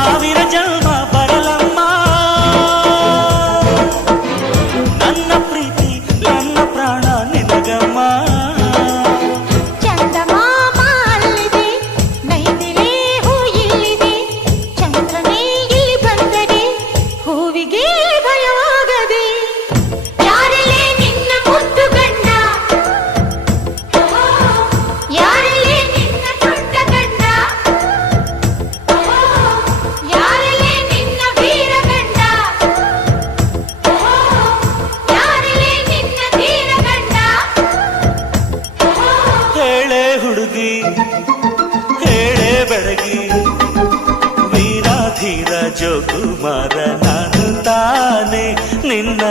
ಸಾವಿರ ಜನ್ಮ ಬರಲಮ್ಮ ನನ್ನ ಪ್ರೀತಿ ನನ್ನ ಪ್ರಾಣ ನಿನಗಮ್ಮ. ಚಂದಮಾಮ ಅಲ್ಲಿದೆ, ನೈದಿಲೆ ಹೂ ಇಲ್ಲಿದೆ, ಚಂದ್ರನೇ ಇಲ್ಲಿ ಬಂದರೆ ಹೂವಿಗೆ ಭಯವಾಗದೆ. ಯಾರಲ್ಲೇ ನಿನ್ನ ಮುದ್ದು ಗಂಡ, ಯಾರಲ್ಲೇ ನಿನ್ನ ದೊಡ್ಡ ಗಂಡ, ಯಾರಲ್ಲೇ ನಿನ್ನ ವೀರ ಗಂಡ, ಯಾರಲ್ಲೇ ನಿನ್ನ ಧೀರ ಗಂಡ. ಹೇಳೆ ಹುಡುಗಿ ಹೇಳೆ ಬೆಳಗಿ, ವೀರಾಧೀರ ಜೋಕುಮಾರ ನಾನು ತಾನೆ ನಿನ್ನ